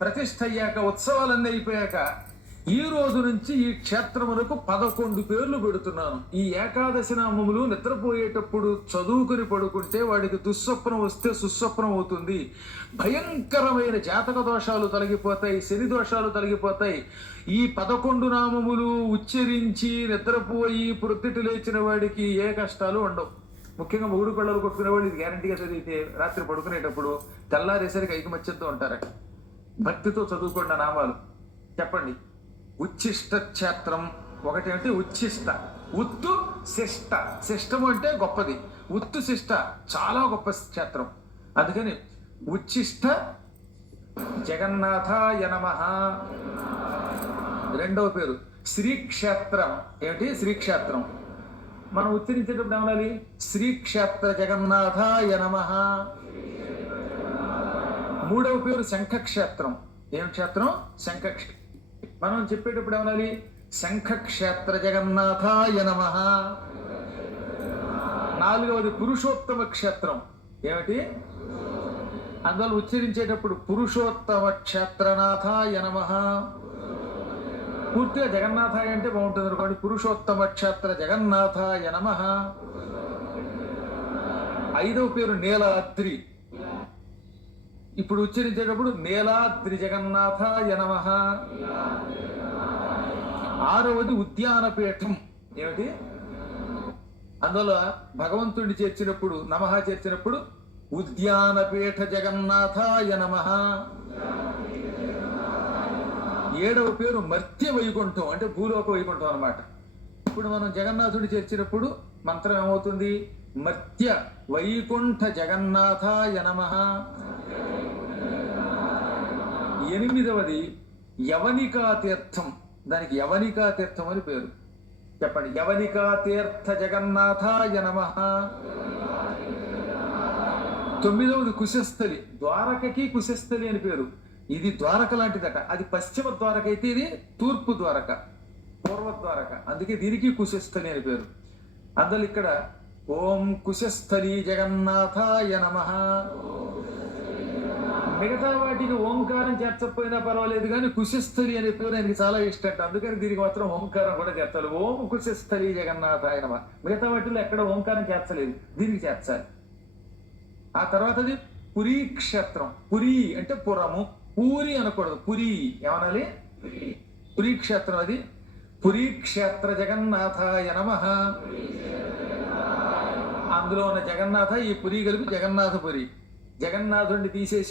ప్రతిష్ట అయ్యాక ఉత్సవాలన్నీ అయిపోయాక ఈ రోజు నుంచి ఈ క్షేత్రమునకు పదకొండు పేర్లు పెడుతున్నాను. ఈ ఏకాదశి నామములు నిద్రపోయేటప్పుడు చదువుకుని పడుకుంటే వాడికి దుస్వప్నం వస్తే సుస్వప్నం అవుతుంది. భయంకరమైన జాతక దోషాలు తొలగిపోతాయి శని దోషాలు తొలగిపోతాయి. ఈ పదకొండు నామములు ఉచ్చరించి నిద్రపోయి ప్రొద్దుటి లేచిన వాడికి ఏ కష్టాలు ఉండవు. ముఖ్యంగా మొగుడు పిల్లలు కొట్టుకునే వాళ్ళు ఇది గ్యారంటీగా చదివితే రాత్రి పడుకునేటప్పుడు తెల్లారేసరికి ఐకమత్యంతో ఉంటారట. భక్తితో చదువుకున్న నామాలు. చెప్పండి. ఉచ్ఛిష్ట క్షేత్రం ఒకటి అంటే ఉచ్ఛిష్ట ఉత్తు శిష్ట. శిష్టము అంటే గొప్పది. ఉత్తు శిష్ట చాలా గొప్ప క్షేత్రం. అందుకని ఉచ్ఛిష్ట జగన్నాథాయ నమ. రెండవ పేరు. శ్రీక్షేత్రం. ఏమిటి? శ్రీక్షేత్రం. మనం ఉచ్చరించేటప్పుడు ఏమనాలి? శ్రీక్షేత్ర జగన్నాథాయ నమ. మూడవ పేరు శంఖక్షేత్రం. ఏం క్షేత్రం? శంఖక్షేత్రం మనం చెప్పేటప్పుడు ఏమనాలి? శంఖక్షేత్ర జగన్నాథాయ నమ. నాలుగవది పురుషోత్తమ క్షేత్రం. ఏమిటి? అందువల్ల ఉచ్చరించేటప్పుడు పురుషోత్తమ క్షేత్రనాథాయ నమ. పూర్తిగా జగన్నాథాయ అంటే బాగుంటుంది అనుకోండి. పురుషోత్తమ క్షేత్ర జగన్నాథాయ నమ. ఐదవ పేరు నీలాద్రి. ఇప్పుడు ఉచ్చరించేటప్పుడు నీలాద్రి జగన్నాథాయ నమ. ఆరవది ఉద్యానపీఠం. ఏమిటి? అందువల్ల భగవంతుడిని చేర్చినప్పుడు నమః చేర్చినప్పుడు ఉద్యానపీఠ జగన్నాథాయ నమ. ఏడవ పేరు మర్త్య వైకుంఠం అంటే భూలోక వైకుంఠం అనమాట ఇప్పుడు మనం జగన్నాథుడి చేర్చినప్పుడు మంత్రం ఏమవుతుంది? మర్త్య వైకుంఠ జగన్నాథాయ నమ. ఎనిమిదవది యవనికా తీర్థం దానికి యవనికా తీర్థం అని పేరు. చెప్పండి. యవనికా తీర్థ జగన్నాథాయ నమ. తొమ్మిదవది కుశస్థలి. ద్వారకకి కుశస్థలి అని పేరు. ఇది ద్వారక లాంటిదట. అది పశ్చిమ ద్వారక అయితే ఇది తూర్పు ద్వారక పూర్వ ద్వారక. అందుకే దీనికి కుశస్థలి అని పేరు. అందులో ఇక్కడ ఓం కుశస్థలి జగన్నాథాయ నమ. మిగతా వాటికి ఓంకారం చేర్చకపోయినా పర్వాలేదు కానీ కుశస్థలి అనే పేరు ఆయనకి చాలా ఇష్టం. అందుకని దీనికి మాత్రం ఓంకారం కూడా చేర్చాలి ఓం కుశస్థలి జగన్నాథ ఆయన మిగతా వాటిలో ఎక్కడ ఓంకారం చేర్చలేదు. దీనికి చేర్చాలి. ఆ తర్వాతది పురీ క్షేత్రం. పురి అంటే పురము. పూరి అనకూడదు. పురి ఏమనాలి? పురీ క్షేత్రం అది. పురీ క్షేత్ర జగన్నాథాయ నమ. అందులో ఉన్న జగన్నాథ ఈ పురి కలిపి జగన్నాథపురి జగన్నాథుడిని తీసేసి